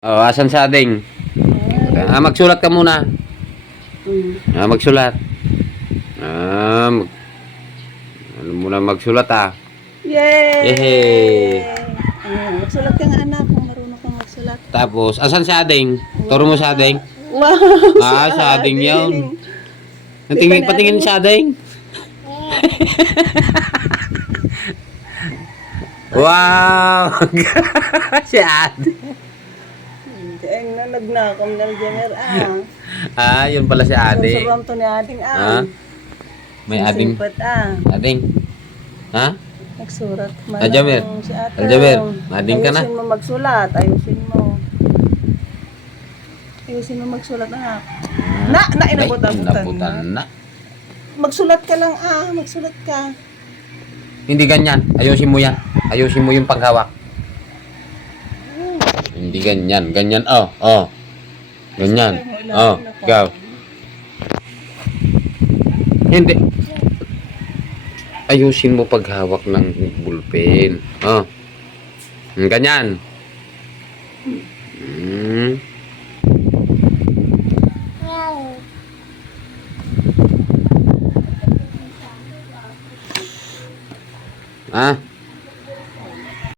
Oh, asan sa ading? Magsulat ka muna. Magsulat. Ano muna magsulat Yay! Yehey! Magsulat ka nga anak kung marunong kang magsulat. Tapos, asan sa ading? Turo mo sa ading. Wow! Sa ading yun. Di ba Patingin natin- sa ading. Wow! Si ading. Ang nanagnakam na Jemer Yun pala si ading. Susuram to ni ading May ading. Simpat Ading. Nagsurat. Jamer. Si ate. Jamer, ading ka na. Ayusin mo magsulat. Ayusin mo. Ayusin mo magsulat anak. Inabutan na. Magsulat ka lang magsulat ka. Hindi ganyan. Ayusin mo yan. Ayusin mo yung paghawak. Hindi ganyan. Ganyan. Ganyan. Go. Hindi. Ayusin mo paghawak ng ballpen. Ganyan.